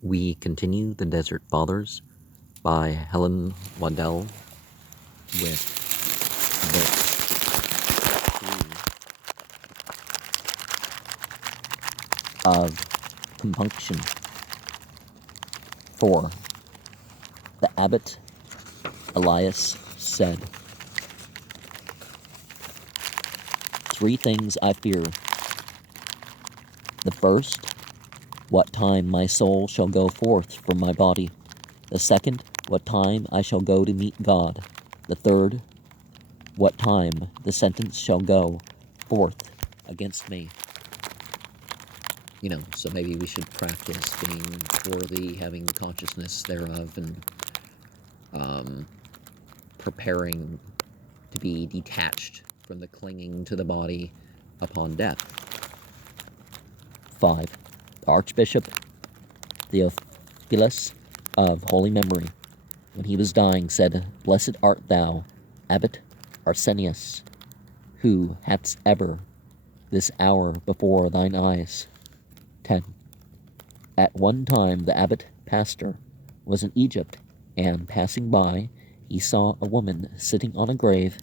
We continue The Desert Fathers by Helen Waddell with book 3 of Compunction. 4. The abbot Elias said, 3 things I fear. The first, what time my soul shall go forth from my body. The second, what time I shall go to meet God. The third, what time the sentence shall go forth against me. So maybe we should practice being worthy, having the consciousness thereof, and preparing to be detached from the clinging to the body upon death. 5. The Archbishop Theophilus of holy memory, when he was dying, said, Blessed art thou, Abbot Arsenius, who hadst ever this hour before thine eyes. 10. At one time the abbot pastor was in Egypt, and passing by, he saw a woman sitting on a grave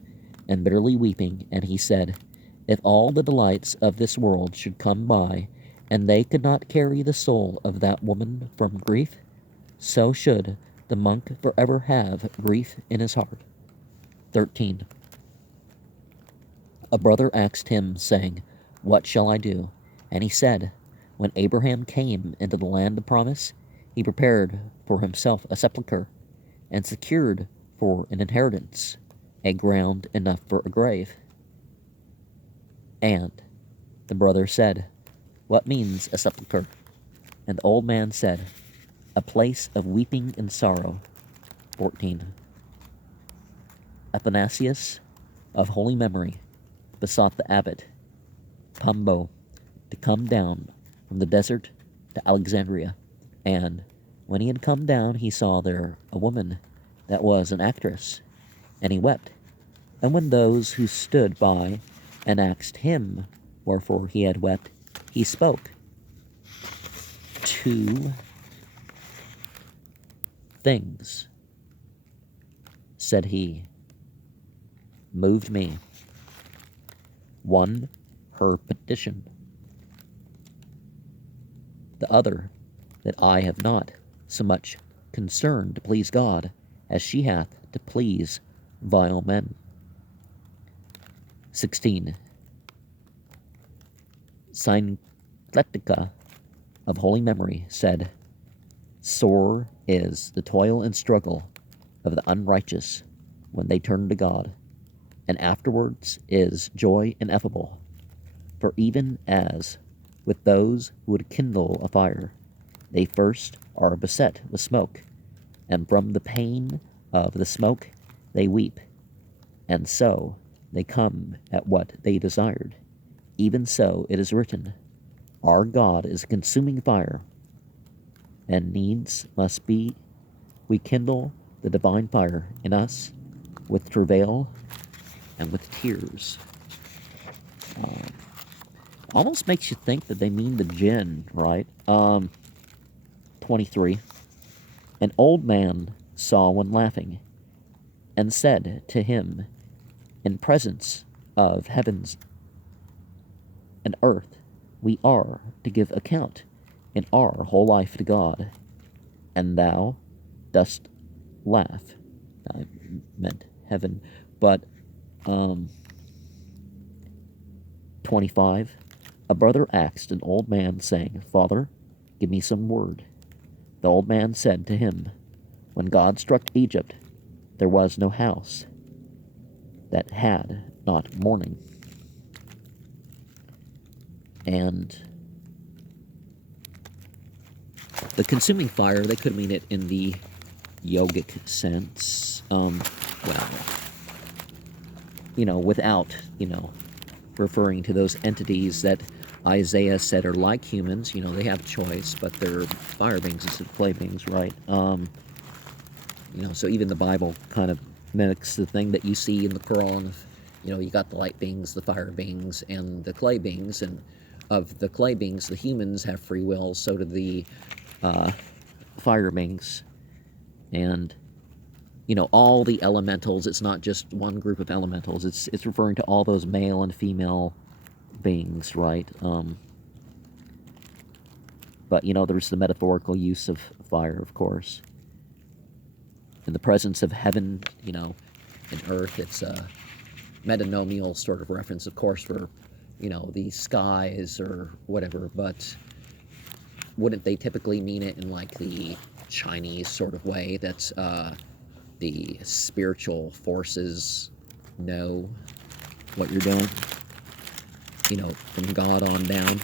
and bitterly weeping, and he said, If all the delights of this world should come by, and they could not carry the soul of that woman from grief, so should the monk forever have grief in his heart. 13. A brother asked him, saying, What shall I do? And he said, When Abraham came into the land of promise, he prepared for himself a sepulchre, and secured for an inheritance a ground enough for a grave. And the brother said, What means a sepulchre? And the old man said, A place of weeping and sorrow. 14. Athanasius of holy memory besought the abbot Pambo to come down from the desert to Alexandria, and when he had come down, he saw there a woman that was an actress, and he wept. And when those who stood by and asked him wherefore he had wept, he spoke. 2 things, said he, moved me. 1, her petition. The other, that I have not so much concern to please God as she hath to please vile men. 16. Syncletica of holy memory said, Sore is the toil and struggle of the unrighteous when they turn to God, and afterwards is joy ineffable. For even as with those who would kindle a fire, they first are beset with smoke, and from the pain of the smoke they weep, and so they come at what they desired. Even so it is written, Our God is a consuming fire, and needs must be we kindle the divine fire in us with travail and with tears. Almost makes you think that they mean the jinn, right? 23. An old man saw one laughing, and said to him, In presence of heavens and earth, we are to give account in our whole life to God, and thou dost laugh. I meant heaven, but 25. A brother asked an old man, saying, Father, give me some word. The old man said to him, When God struck Egypt, there was no house that had not mourning. And the consuming fire, they could mean it in the yogic sense. Without, referring to those entities that Isaiah said are like humans. They have choice, but they're fire beings instead of clay beings, right? So even the Bible kind of mimics the thing that you see in the Quran. You got the light beings, the fire beings, and the clay beings. And of the clay beings, the humans have free will, so do the fire beings. And, you know, all the elementals, it's not just one group of elementals, it's referring to all those male and female beings, right? But, you know, there's the metaphorical use of fire, of course. In the presence of heaven, you know, and earth, it's a metanomial sort of reference, of course, for, you know, the skies or whatever, but wouldn't they typically mean it in, like, the Chinese sort of way, that the spiritual forces know what you're doing? You know, from God on down.